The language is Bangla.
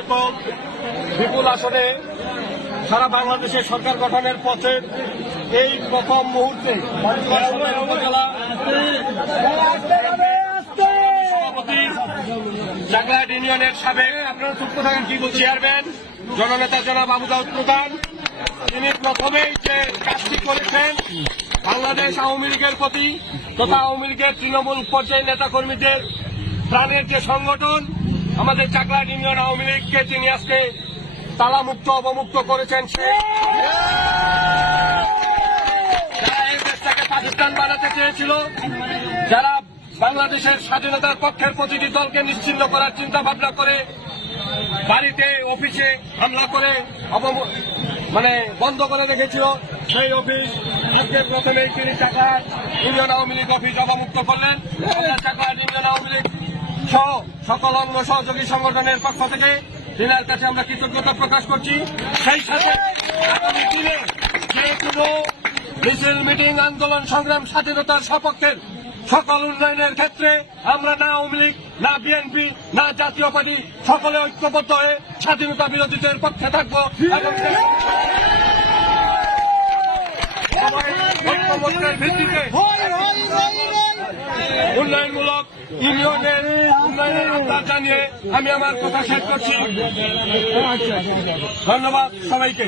এবং বিপুল আসনে সারা বাংলাদেশের সরকার গঠনের পথে এই প্রথম মুহূর্তে উপজেলা সভাপতি চাকলাহাট ইউনিয়নের সাবেক আপনারা চুক্ত থাকেন কি চেয়ারম্যান জননেতা জনাব আবু দাউদ প্রধান, তিনি প্রথমেই যে কাজটি করেছেন বাংলাদেশ আওয়ামী লীগের প্রতি তথা আওয়ামী লীগের তৃণমূল পর্যায়ে নেতা কর্মীদের প্রাণের যে সংগঠন আমাদের চাকলাহাট ইউনিয়ন আওয়ামী লীগকে তিনি আজকে তালামুক্ত অবমুক্ত করেছেন। যারা এই দেশটাকে পাকিস্তান বানাতে চেয়েছিল, যারা বাংলাদেশের স্বাধীনতার পক্ষের প্রতিটি দলকে নিশ্চিহ্ন করার চিন্তা ভাবনা করে বাড়িতে অফিসে হামলা করে বন্ধ করে রেখেছিল, সেই অফিস আজকে প্রথমেই তিনি চাকলাহাট ইউনিয়ন আওয়ামী লীগ অফিস অবমুক্ত করলেন। চাকলাহাট ইউনিয়ন আওয়ামী লীগ সহ সকল অঙ্গ সহযোগী সংগঠনের পক্ষ থেকে দিনের কাছে আমরা কৃতজ্ঞতা প্রকাশ করছি। সেই সাথে আগামী দিনে যে কোনো মিছিল মিটিং আন্দোলন সংগ্রাম স্বাধীনতার সপক্ষের সকল উন্নয়নের ক্ষেত্রে আমরা না আওয়ামী লীগ না বিএনপি না জাতীয় পার্টি সকলে ঐক্যবদ্ধ হয়ে স্বাধীনতা বিরোধীদের পক্ষে থাকবো এবং ঐক্যবদ্ধের ভিত্তিতে উন্নয়নমূলক ইউনিয়নের উন্নয়নের আহ্বান জানিয়ে আমি আমার কথা শেষ করছি। ধন্যবাদ সবাইকে।